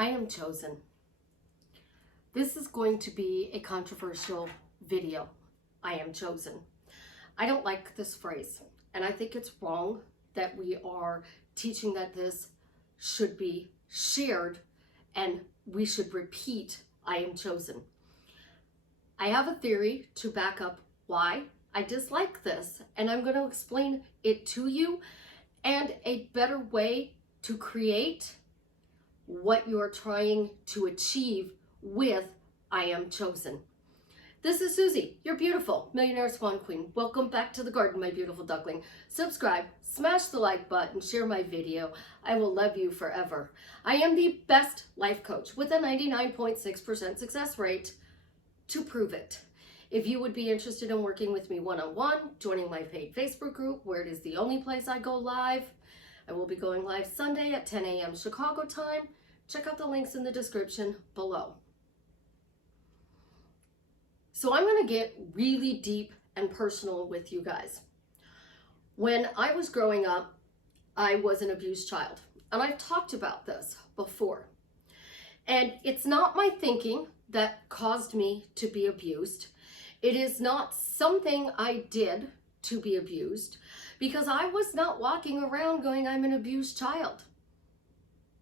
I am chosen. This is going to be a controversial video. I am chosen. I don't like this phrase, and I think it's wrong that we are teaching that this should be shared and we should repeat I am chosen. I have a theory to back up why I dislike this, and I'm going to explain it to you and a better way to create what you're trying to achieve with I am chosen. This is Susie, your beautiful millionaire swan queen. Welcome back to the garden, my beautiful duckling. Subscribe, smash the like button, share my video. I will love you forever. I am the best life coach with a 99.6% success rate to prove it. If you would be interested in working with me one-on-one, joining my paid Facebook group, where it is the only place I go live, I will be going live Sunday at 10 a.m. Chicago time. Check out the links in the description below. So I'm going to get really deep and personal with you guys. When I was growing up, I was an abused child. And I've talked about this before. And it's not my thinking that caused me to be abused. It is not something I did to be abused, because I was not walking around going, I'm an abused child.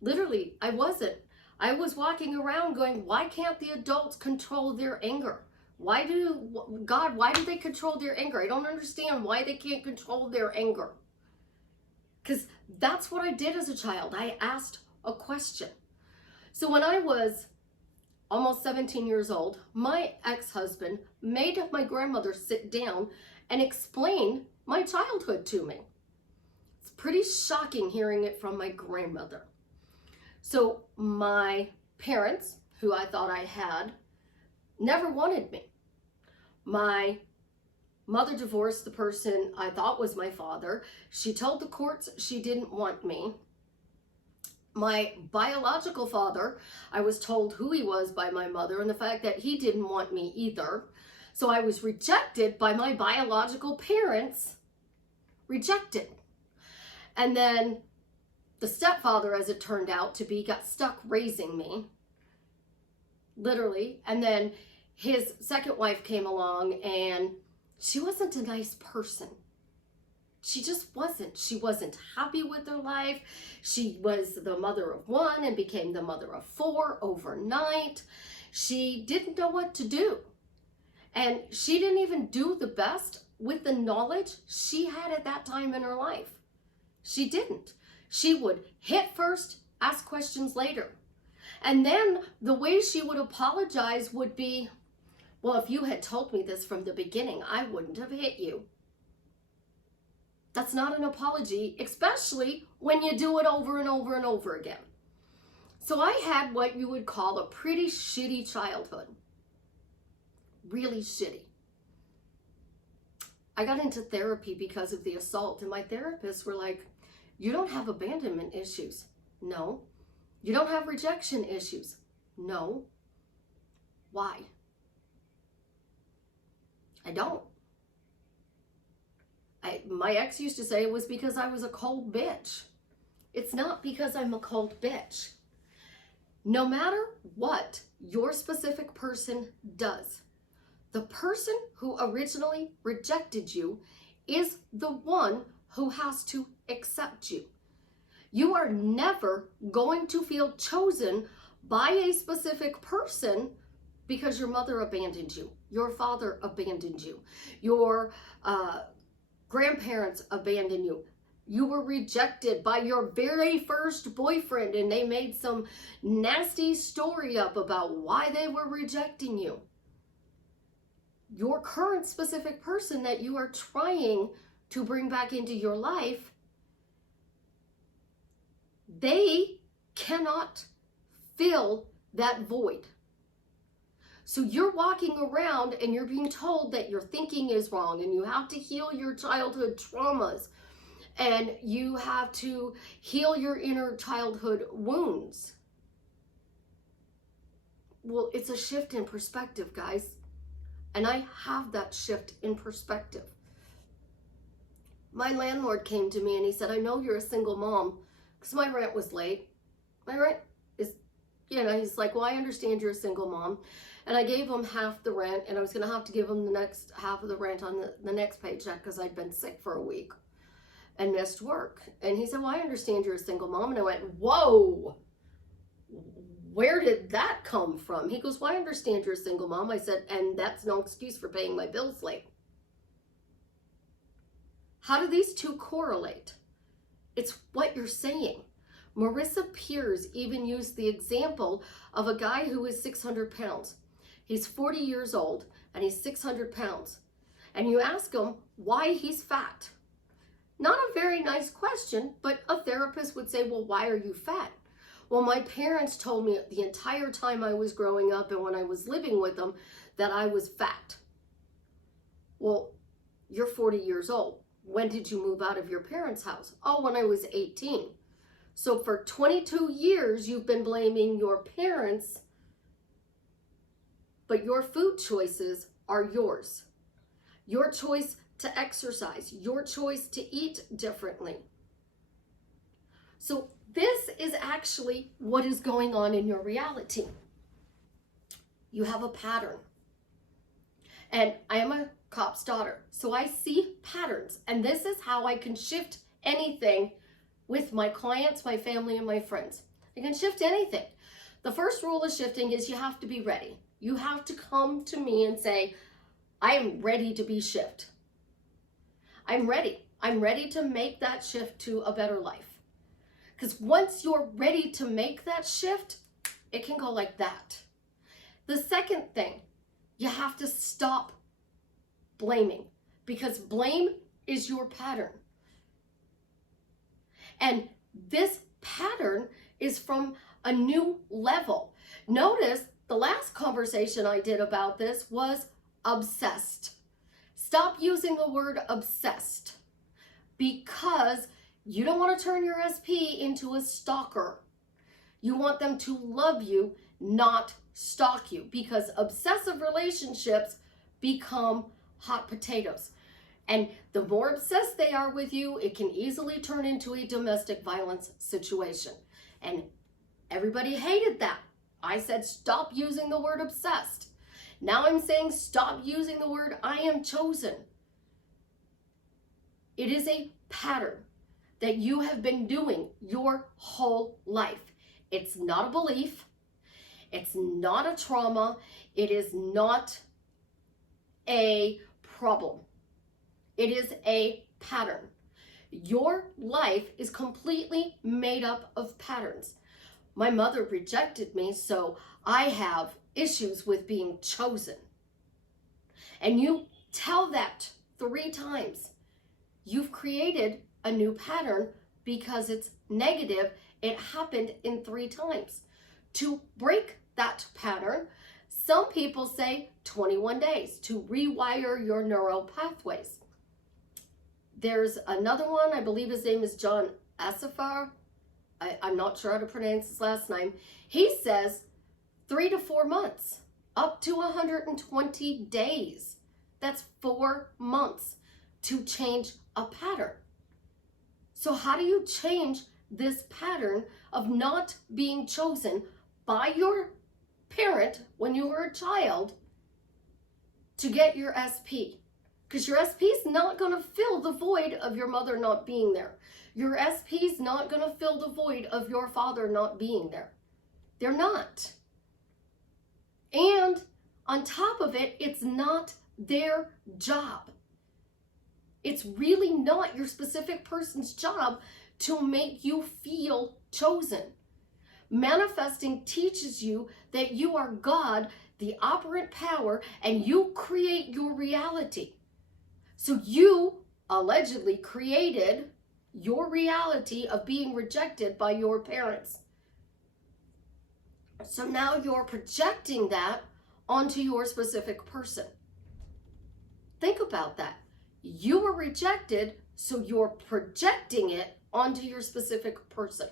Literally, I wasn't. I was walking around going, why can't the adults control their anger? Why do they control their anger? I don't understand why they can't control their anger. Because that's what I did as a child. I asked a question. So when I was almost 17 years old, my ex-husband made my grandmother sit down and explain my childhood to me. It's pretty shocking hearing it from my grandmother. So my parents, who I thought I had, never wanted me. My mother divorced the person I thought was my father. She told the courts she didn't want me. My biological father, I was told who he was by my mother and the fact that he didn't want me either. So I was rejected by my biological parents. Rejected. And then the stepfather, as it turned out to be, got stuck raising me. Literally. And then his second wife came along, and she wasn't a nice person. She just wasn't. She wasn't happy with her life. She was the mother of one and became the mother of four overnight. She didn't know what to do. And she didn't even do the best with the knowledge she had at that time in her life. She didn't. She would hit first, ask questions later. And then the way she would apologize would be, well, if you had told me this from the beginning, I wouldn't have hit you. That's not an apology, especially when you do it over and over and over again. So I had what you would call a pretty shitty childhood. Really shitty. I got into therapy because of the assault, and my therapists were like, you don't have abandonment issues. No. You don't have rejection issues. No. Why? I don't. My ex used to say it was because I was a cold bitch. It's not because I'm a cold bitch. No matter what your specific person does, the person who originally rejected you is the one who has to accept you. You are never going to feel chosen by a specific person because your mother abandoned you, your father abandoned you, your grandparents abandoned you. You were rejected by your very first boyfriend, and they made some nasty story up about why they were rejecting you. Your current specific person that you are trying to bring back into your life, they cannot fill that void. So you're walking around and you're being told that your thinking is wrong and you have to heal your childhood traumas and you have to heal your inner childhood wounds. Well, it's a shift in perspective, guys. And I have that shift in perspective. My landlord came to me and he said, I know you're a single mom because my rent was late. My rent is he's like, well, I understand you're a single mom. And I gave him half the rent, and I was going to have to give him the next half of the rent on the next paycheck because I'd been sick for a week and missed work. And he said, well, I understand you're a single mom. And I went, whoa, where did that come from? He goes, well, I understand you're a single mom. I said, and that's no excuse for paying my bills late. How do these two correlate? It's what you're saying. Marissa Peers even used the example of a guy who is 600 pounds. He's 40 years old and he's 600 pounds. And you ask him why he's fat. Not a very nice question, but a therapist would say, well, why are you fat? Well, my parents told me the entire time I was growing up and when I was living with them that I was fat. Well, you're 40 years old. When did you move out of your parents' house? Oh, when I was 18. So for 22 years, you've been blaming your parents, but your food choices are yours. Your choice to exercise, your choice to eat differently. So this is actually what is going on in your reality. You have a pattern. And I am a cop's daughter, so I see patterns. And this is how I can shift anything with my clients, my family, and my friends. I can shift anything. The first rule of shifting is you have to be ready. You have to come to me and say, I am ready to be shift. I'm ready. I'm ready to make that shift to a better life. Because once you're ready to make that shift, it can go like that. The second thing, you have to stop blaming, because blame is your pattern. And this pattern is from a new level. Notice the last conversation I did about this was obsessed. Stop using the word obsessed, because you don't want to turn your SP into a stalker. You want them to love you, not stalk you, because obsessive relationships become hot potatoes. And the more obsessed they are with you, it can easily turn into a domestic violence situation. And everybody hated that. I said, stop using the word obsessed. Now I'm saying, stop using the word I am chosen. It is a pattern that you have been doing your whole life. It's not a belief. It's not a trauma. It is not a problem. It is a pattern. Your life is completely made up of patterns. My mother rejected me, so I have issues with being chosen. And you tell that 3 times. You've created a new pattern because it's negative. It happened in 3 times. To break that pattern, some people say 21 days to rewire your neural pathways. There's another one, I believe his name is John Asafar. I'm not sure how to pronounce his last name. He says 3 to 4 months, up to 120 days. That's 4 months to change a pattern. So how do you change this pattern of not being chosen by your parent when you were a child to get your SP? Because your SP is not going to fill the void of your mother not being there. Your SP is not going to fill the void of your father not being there. They're not. And on top of it, it's not their job. It's really not your specific person's job to make you feel chosen. Manifesting teaches you that you are God, the operant power, and you create your reality. So you allegedly created your reality of being rejected by your parents. So now you're projecting that onto your specific person. Think about that. You were rejected, so you're projecting it onto your specific person.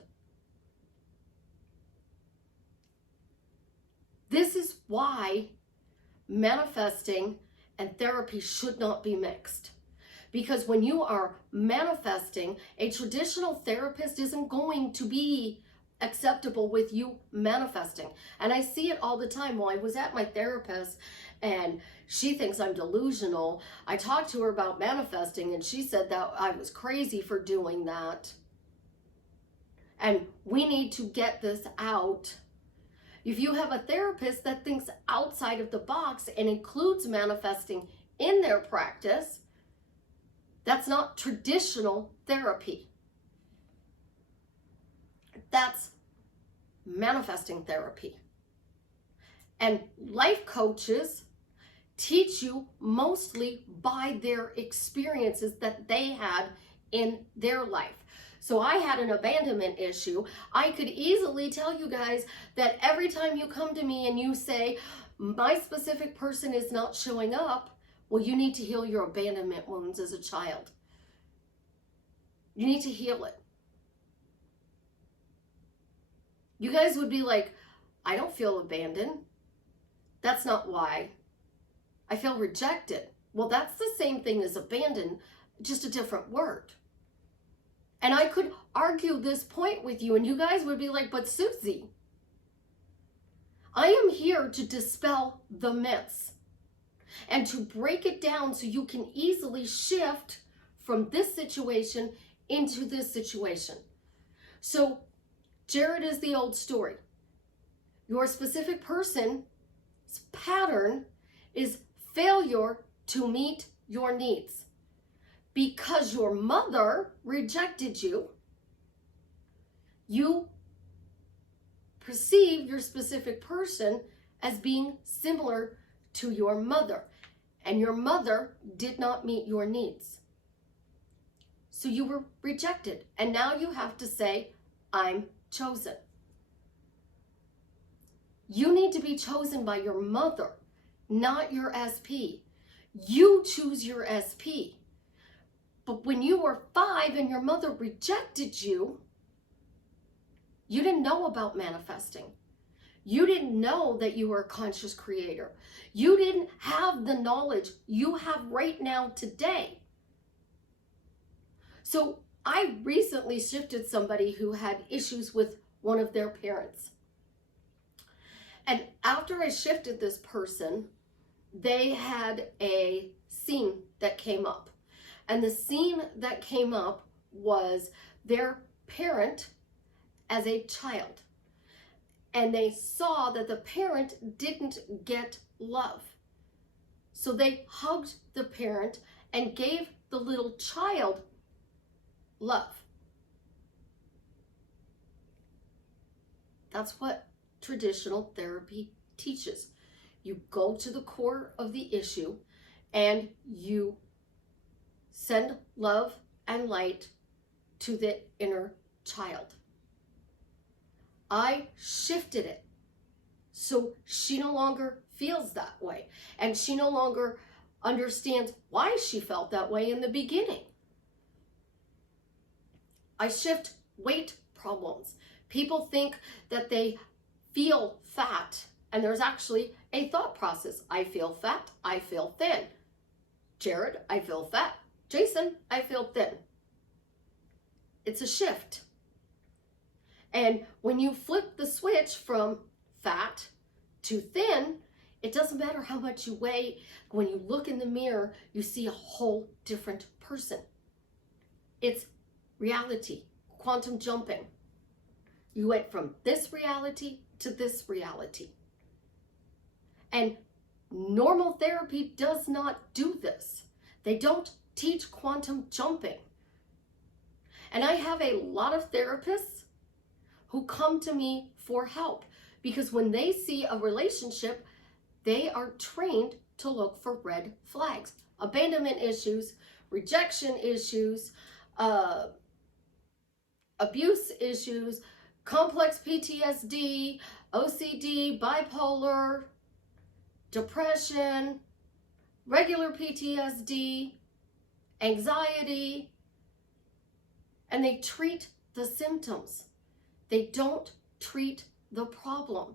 This is why manifesting and therapy should not be mixed. Because when you are manifesting, a traditional therapist isn't going to be acceptable with you manifesting. And I see it all the time. Well, I was at my therapist and she thinks I'm delusional. I talked to her about manifesting and she said that I was crazy for doing that. And we need to get this out. If you have a therapist that thinks outside of the box and includes manifesting in their practice, that's not traditional therapy. That's manifesting therapy. And life coaches teach you mostly by their experiences that they had in their life. So I had an abandonment issue. I could easily tell you guys that every time you come to me and you say, my specific person is not showing up, well, you need to heal your abandonment wounds as a child. You need to heal it. You guys would be like, I don't feel abandoned. That's not why. I feel rejected. Well, that's the same thing as abandoned, just a different word. And I could argue this point with you and you guys would be like, but Susie, I am here to dispel the myths and to break it down so you can easily shift from this situation into this situation. So Jared is the old story. Your specific person's pattern is failure to meet your needs. Because your mother rejected you, you perceive your specific person as being similar to your mother. And your mother did not meet your needs. So you were rejected. And now you have to say, I'm chosen. You need to be chosen by your mother, not your SP. You choose your SP. But when you were 5 and your mother rejected you, you didn't know about manifesting. You didn't know that you were a conscious creator. You didn't have the knowledge you have right now today. So I recently shifted somebody who had issues with one of their parents. And after I shifted this person, they had a scene that came up. And the scene that came up was their parent as a child. And they saw that the parent didn't get love. So they hugged the parent and gave the little child love. That's what traditional therapy teaches. You go to the core of the issue and you send love and light to the inner child. I shifted it so she no longer feels that way, and she no longer understands why she felt that way in the beginning. I shift weight problems. People think that they feel fat, and there's actually a thought process. I feel fat, I feel thin. Jared, I feel fat. Jason, I feel thin. It's a shift. And when you flip the switch from fat to thin, it doesn't matter how much you weigh. When you look in the mirror, you see a whole different person. It's reality, quantum jumping. You went from this reality to this reality. And normal therapy does not do this. They don't teach quantum jumping. And I have a lot of therapists who come to me for help because when they see a relationship, they are trained to look for red flags. Abandonment issues, rejection issues, abuse issues, complex PTSD, OCD, bipolar, depression, regular PTSD, anxiety, and they treat the symptoms. They don't treat the problem.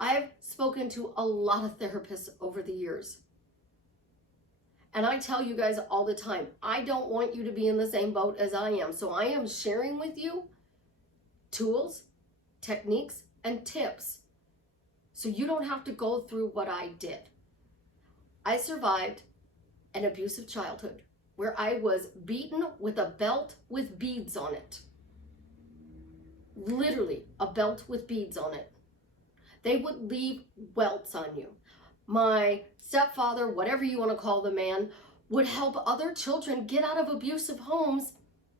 I've spoken to a lot of therapists over the years. And I tell you guys all the time, I don't want you to be in the same boat as I am. So I am sharing with you tools, techniques, and tips so you don't have to go through what I did. I survived an abusive childhood where I was beaten with a belt with beads on it. Literally, a belt with beads on it. They would leave welts on you. My stepfather, whatever you want to call the man, would help other children get out of abusive homes,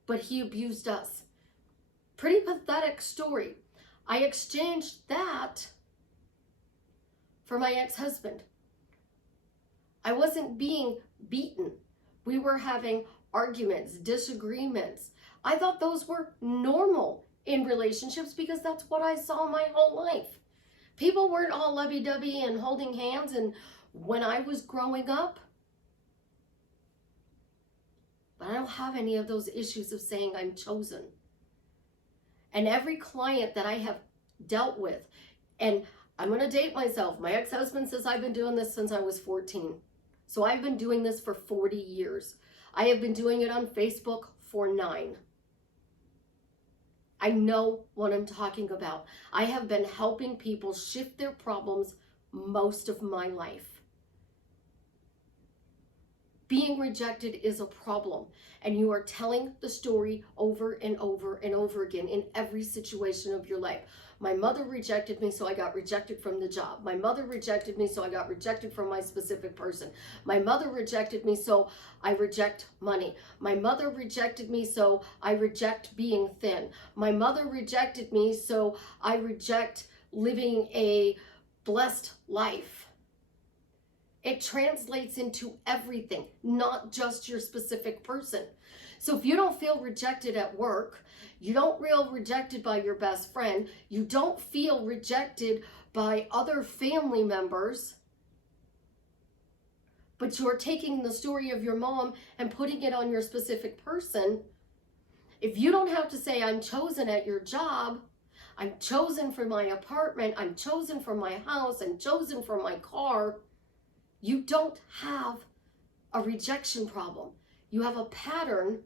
but he abused us. Pretty pathetic story. I exchanged that for my ex-husband. I wasn't being beaten. We were having arguments, disagreements. I thought those were normal in relationships because that's what I saw my whole life. People weren't all lovey-dovey and holding hands, and when I was growing up, but I don't have any of those issues of saying I'm chosen. And every client that I have dealt with, and I'm going to date myself. My ex-husband says I've been doing this since I was 14. So I've been doing this for 40 years. I have been doing it on Facebook for 9. I know what I'm talking about. I have been helping people shift their problems most of my life. Being rejected is a problem, and you are telling the story over and over and over again in every situation of your life. My mother rejected me, so I got rejected from the job. My mother rejected me, so I got rejected from my specific person. My mother rejected me, so I reject money. My mother rejected me, so I reject being thin. My mother rejected me, so I reject living a blessed life. It translates into everything, not just your specific person. So if you don't feel rejected at work, you don't feel rejected by your best friend, you don't feel rejected by other family members, but you're taking the story of your mom and putting it on your specific person, if you don't have to say, I'm chosen at your job, I'm chosen for my apartment, I'm chosen for my house, I'm chosen for my car, you don't have a rejection problem. You have a pattern,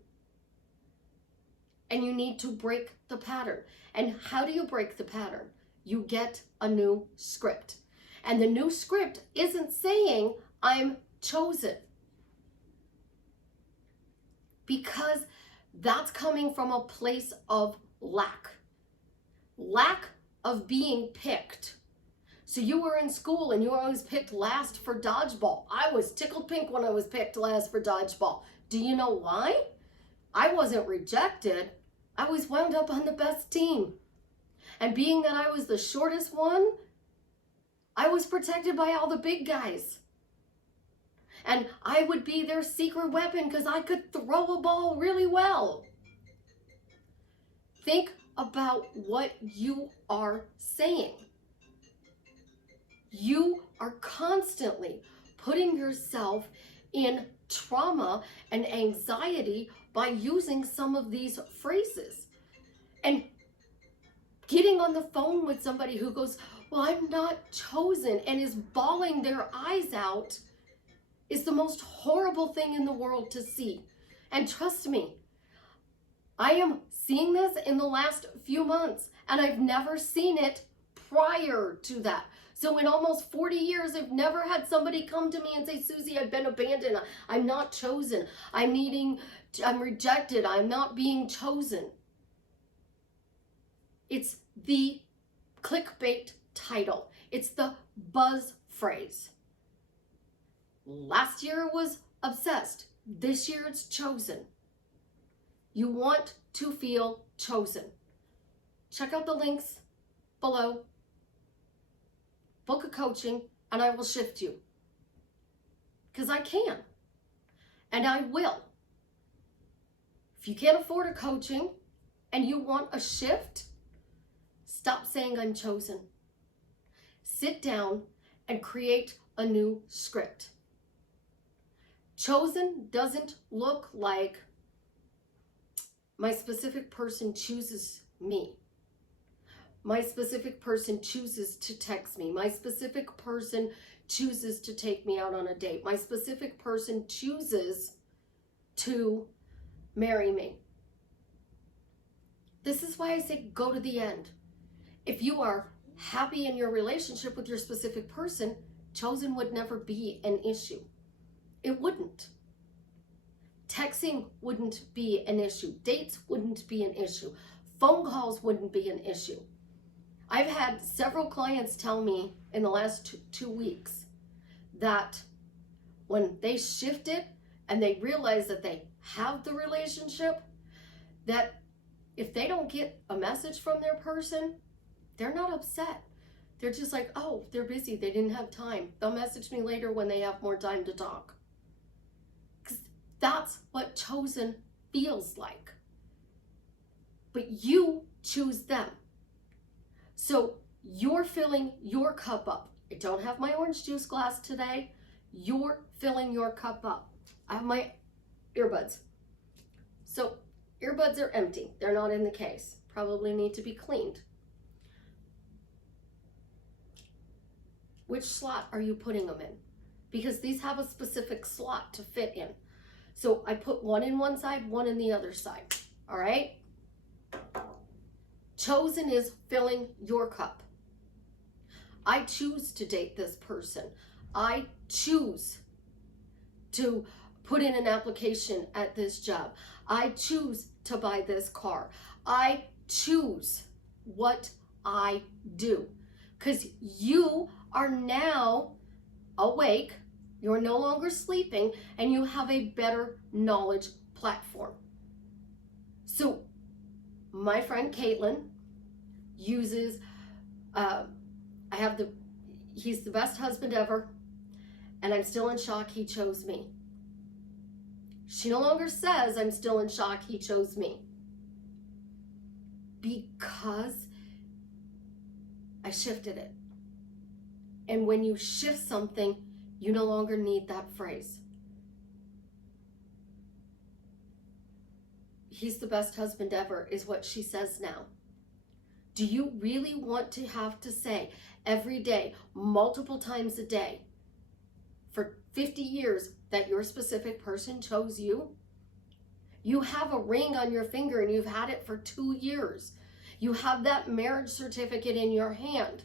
and you need to break the pattern. And how do you break the pattern? You get a new script. And the new script isn't saying, I'm chosen. Because that's coming from a place of lack. Lack of being picked. So you were in school and you were always picked last for dodgeball. I was tickled pink when I was picked last for dodgeball. Do you know why? I wasn't rejected. I was wound up on the best team. And being that I was the shortest one, I was protected by all the big guys. And I would be their secret weapon because I could throw a ball really well. Think about what you are saying. You are constantly putting yourself in trauma and anxiety by using some of these phrases. And getting on the phone with somebody who goes, well, I'm not chosen, and is bawling their eyes out is the most horrible thing in the world to see. And trust me, I am seeing this in the last few months, and I've never seen it prior to that. So in almost 40 years, I've never had somebody come to me and say, Susie, I've been abandoned. I'm not chosen. I'm rejected. I'm not being chosen. It's the clickbait title. It's the buzz phrase. Last year it was obsessed. This year it's chosen. You want to feel chosen. Check out the links below. Book a coaching, and I will shift you. Because I can. And I will. If you can't afford a coaching and you want a shift, stop saying I'm chosen. Sit down and create a new script. Chosen doesn't look like my specific person chooses me. My specific person chooses to text me. My specific person chooses to take me out on a date. My specific person chooses to marry me. This is why I say go to the end. If you are happy in your relationship with your specific person, chosen would never be an issue. It wouldn't. Texting wouldn't be an issue. Dates wouldn't be an issue. Phone calls wouldn't be an issue. I've had several clients tell me in the last 2 weeks that when they shifted and they realize that they have the relationship, that if they don't get a message from their person, they're not upset. They're just like, oh, they're busy. They didn't have time. They'll message me later when they have more time to talk. Because that's what chosen feels like. But you choose them. So you're filling your cup up. I don't have my orange juice glass today. You're filling your cup up. I have my earbuds. So earbuds are empty. They're not in the case. Probably need to be cleaned. Which slot are you putting them in? Because these have a specific slot to fit in. So I put one in one side, one in the other side. All right? Chosen is filling your cup. I choose to date this person. I choose to put in an application at this job. I choose to buy this car. I choose what I do. Because you are now awake, you're no longer sleeping, and you have a better knowledge platform. So my friend Caitlin uses, he's the best husband ever, and I'm still in shock he chose me. She no longer says, I'm still in shock he chose me. Because I shifted it. And when you shift something, you no longer need that phrase. He's the best husband ever is what she says now. Do you really want to have to say every day, multiple times a day, for 50 years that your specific person chose you? You have a ring on your finger and you've had it for 2 years. You have that marriage certificate in your hand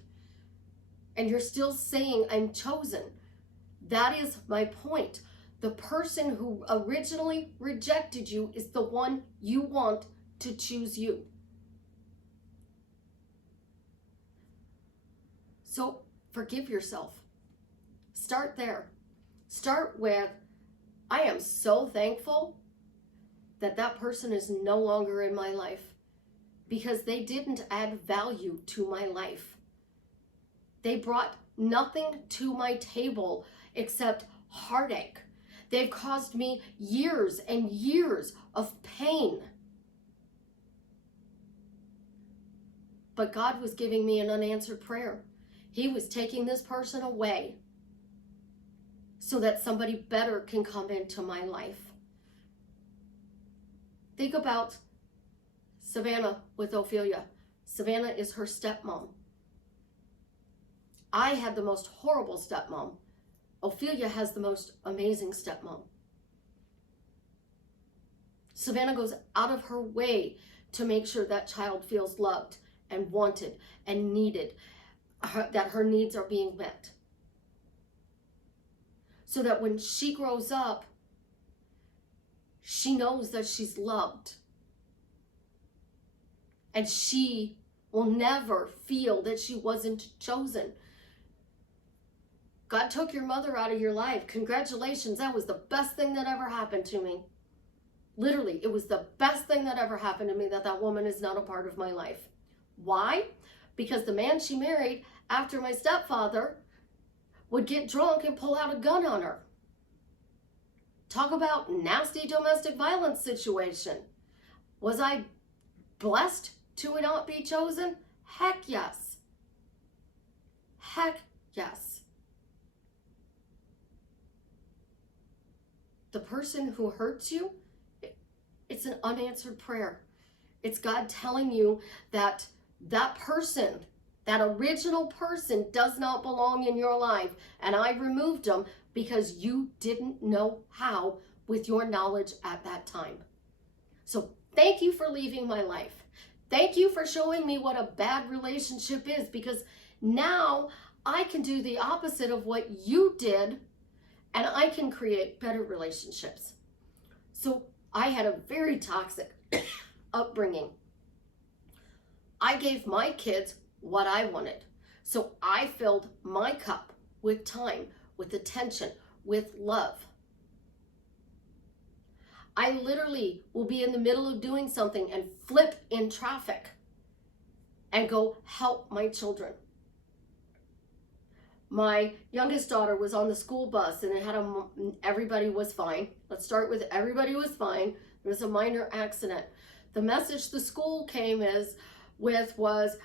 and you're still saying, I'm chosen. That is my point. The person who originally rejected you is the one you want to choose you. So forgive yourself. Start there. Start with, I am so thankful that that person is no longer in my life because they didn't add value to my life. They brought nothing to my table except heartache. They've caused me years and years of pain. But God was giving me an unanswered prayer. He was taking this person away so that somebody better can come into my life. Think about Savannah with Ophelia. Savannah is her stepmom. I had the most horrible stepmom. Ophelia has the most amazing stepmom. Savannah goes out of her way to make sure that child feels loved and wanted and needed, that her needs are being met. So that when she grows up, she knows that she's loved. And she will never feel that she wasn't chosen. God took your mother out of your life. Congratulations, that was the best thing that ever happened to me. Literally, it was the best thing that ever happened to me that that woman is not a part of my life. Why? Because the man she married after my stepfather would get drunk and pull out a gun on her. Talk about nasty domestic violence situation. Was I blessed to not be chosen? Heck yes. Heck yes. The person who hurts you, it's an unanswered prayer. It's God telling you that that person, that original person, does not belong in your life, and I removed them because you didn't know how with your knowledge at that time. So thank you for leaving my life. Thank you for showing me what a bad relationship is, because now I can do the opposite of what you did and I can create better relationships. So I had a very toxic upbringing. I gave my kids what I wanted. So I filled my cup with time, with attention, with love. I literally will be in the middle of doing something and flip in traffic and go help my children. My youngest daughter was on the school bus and it had everybody was fine. Let's start with everybody was fine. There was a minor accident. The message the school came was,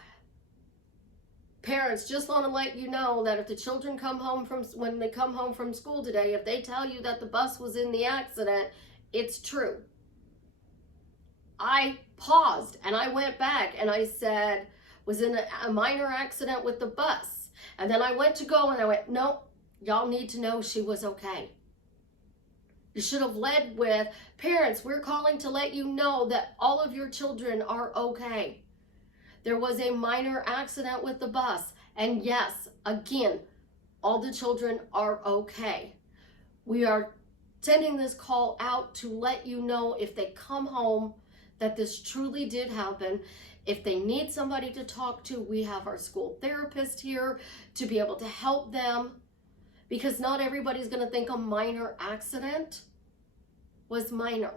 parents, just want to let you know that if the children when they come home from school today, if they tell you that the bus was in the accident, it's true. I paused and I went back and I said, was in a minor accident with the bus. And then I went to go and I went, no, y'all need to know she was okay. You should have led with, parents, we're calling to let you know that all of your children are okay. There was a minor accident with the bus. And yes, again, all the children are okay. We are sending this call out to let you know if they come home that this truly did happen. If they need somebody to talk to, we have our school therapist here to be able to help them, because not everybody's going to think a minor accident was minor.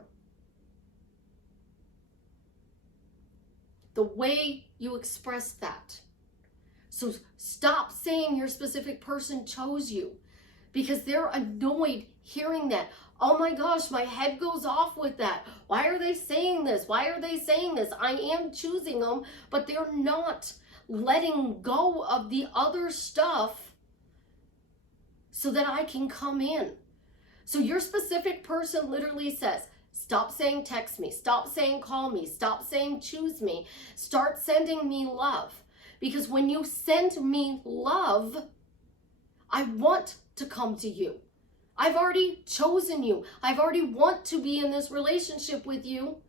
The way you express that. So stop saying your specific person chose you, because they're annoyed hearing that. Oh my gosh, my head goes off with that. Why are they saying this? Why are they saying this? I am choosing them, but they're not letting go of the other stuff so that I can come in. So your specific person literally says, stop saying text me, stop saying call me, stop saying choose me, start sending me love. Because when you send me love, I want to come to you. I've already chosen you. I've already want to be in this relationship with you.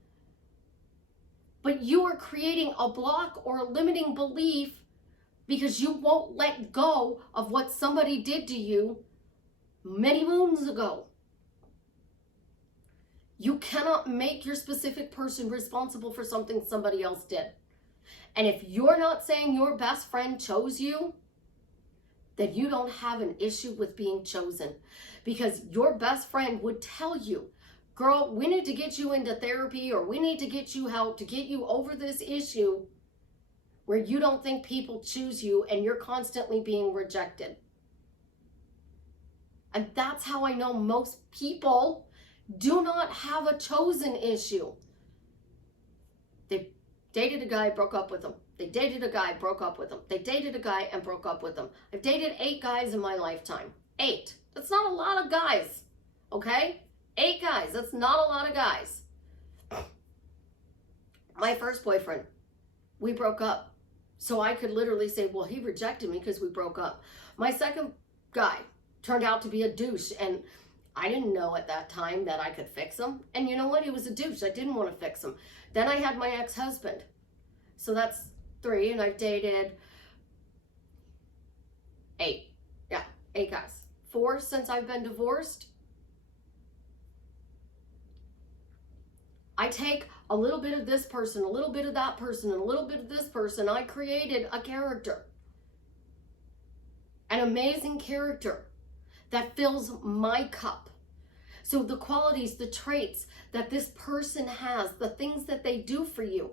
But you are creating a block or a limiting belief because you won't let go of what somebody did to you many moons ago. You cannot make your specific person responsible for something somebody else did. And if you're not saying your best friend chose you, then you don't have an issue with being chosen, because your best friend would tell you, girl, we need to get you into therapy, or we need to get you help to get you over this issue where you don't think people choose you and you're constantly being rejected. And that's how I know most people do not have a chosen issue. They dated a guy, broke up with him. They dated a guy, broke up with him. They dated a guy and broke up with him. I've dated 8 guys in my lifetime. 8. That's not a lot of guys, okay? 8 guys, that's not a lot of guys. My first boyfriend, we broke up. So I could literally say, well, he rejected me because we broke up. My second guy turned out to be a douche, and I didn't know at that time that I could fix him. And you know what? He was a douche. I didn't want to fix him. Then I had my ex-husband. So that's 3, and I've dated 8. Yeah, 8 guys. 4 since I've been divorced. I take a little bit of this person, a little bit of that person, and a little bit of this person. I created a character. An amazing character that fills my cup. So the qualities, the traits that this person has, the things that they do for you,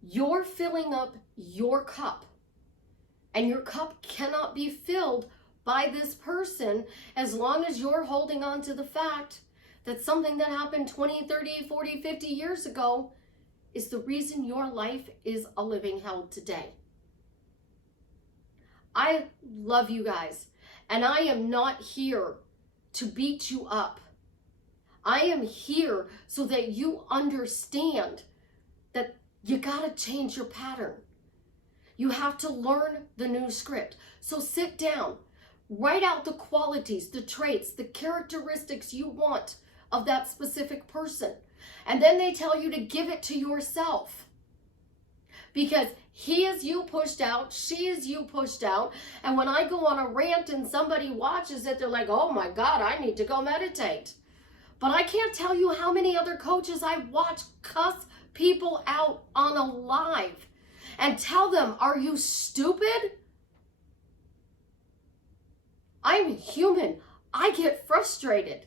you're filling up your cup. And your cup cannot be filled by this person as long as you're holding on to the fact that something that happened 20, 30, 40, 50 years ago is the reason your life is a living hell today. I love you guys, and I am not here to beat you up. I am here so that you understand that you gotta change your pattern. You have to learn the new script. So sit down, write out the qualities, the traits, the characteristics you want of that specific person. And then they tell you to give it to yourself. because he is you pushed out, she is you pushed out. And when I go on a rant and somebody watches it, they're like, oh my God, I need to go meditate. But I can't tell you how many other coaches I watch cuss people out on a live and tell them, are you stupid? I'm human. I get frustrated.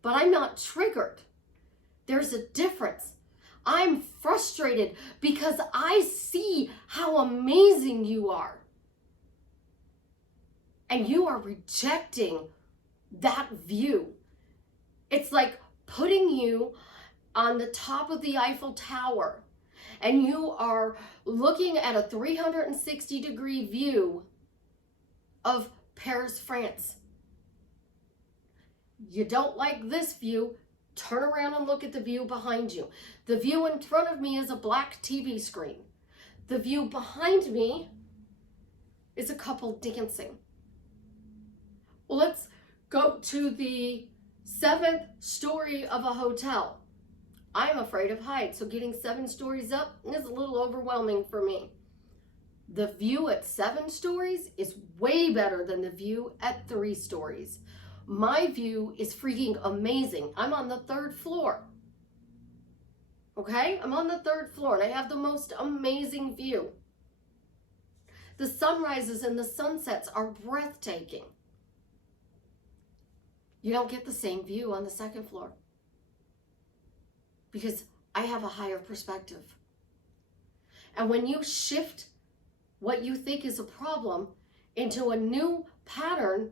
But I'm not triggered. There's a difference. I'm frustrated because I see how amazing you are. And you are rejecting that view. It's like putting you on the top of the Eiffel Tower and you are looking at a 360-degree view of Paris, France. You don't like this view, turn around and look at the view behind you. The view in front of me is a black TV screen. The view behind me is a couple dancing. Well, let's go to the 7th story of a hotel. I'm afraid of heights, so getting 7 stories up is a little overwhelming for me. The view at 7 stories is way better than the view at 3 stories. My view is freaking amazing. I'm on the 3rd floor. Okay? I'm on the 3rd floor and I have the most amazing view. The sunrises and the sunsets are breathtaking. You don't get the same view on the 2nd floor because I have a higher perspective. And when you shift what you think is a problem into a new pattern,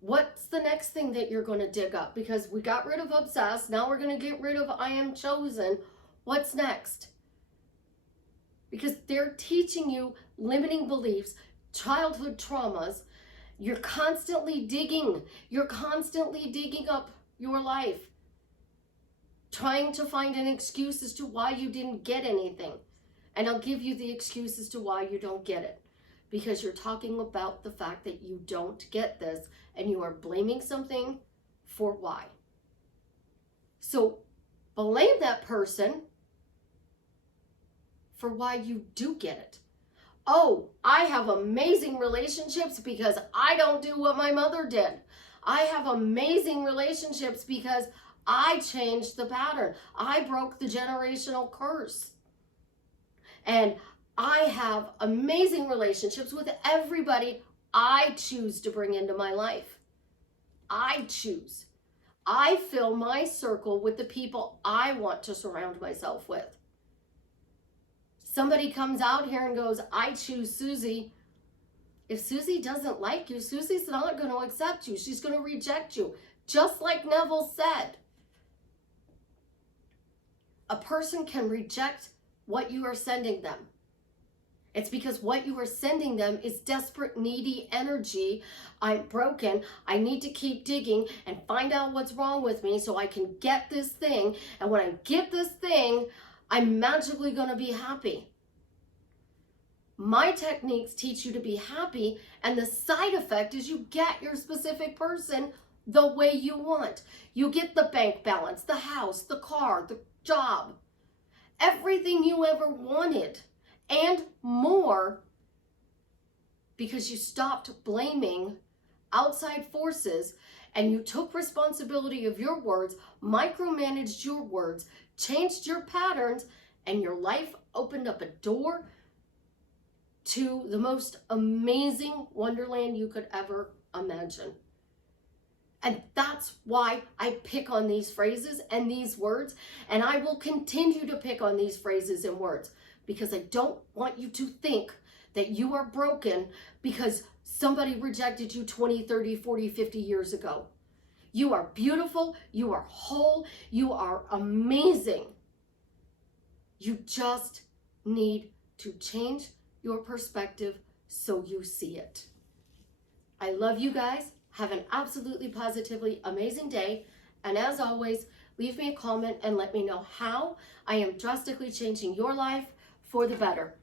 what's the next thing that you're going to dig up? Because we got rid of obsessed. Now we're going to get rid of I am chosen. What's next? Because they're teaching you limiting beliefs, childhood traumas. You're constantly digging. You're constantly digging up your life, trying to find an excuse as to why you didn't get anything. And I'll give you the excuse as to why you don't get it. Because you're talking about the fact that you don't get this and you are blaming something for why. So blame that person for why you do get it. Oh, I have amazing relationships because I don't do what my mother did. I have amazing relationships because I changed the pattern. I broke the generational curse. And I have amazing relationships with everybody I choose to bring into my life. I choose. I fill my circle with the people I want to surround myself with. Somebody comes out here and goes, I choose Susie. If Susie doesn't like you, Susie's not going to accept you. She's going to reject you. Just like Neville said. A person can reject what you are sending them. It's because what you are sending them is desperate, needy energy. I'm broken. I need to keep digging and find out what's wrong with me so I can get this thing. And when I get this thing, I'm magically going to be happy. My techniques teach you to be happy, and the side effect is you get your specific person the way you want. You get the bank balance, the house, the car, the job, everything you ever wanted and more, because you stopped blaming outside forces and you took responsibility of your words, micromanaged your words, changed your patterns, and your life opened up a door to the most amazing wonderland you could ever imagine. And that's why I pick on these phrases and these words, and I will continue to pick on these phrases and words because I don't want you to think that you are broken because somebody rejected you 20, 30, 40, 50 years ago. You are beautiful, you are whole, you are amazing. You just need to change your perspective so you see it. I love you guys. Have an absolutely positively amazing day. And as always, leave me a comment and let me know how I am drastically changing your life for the better.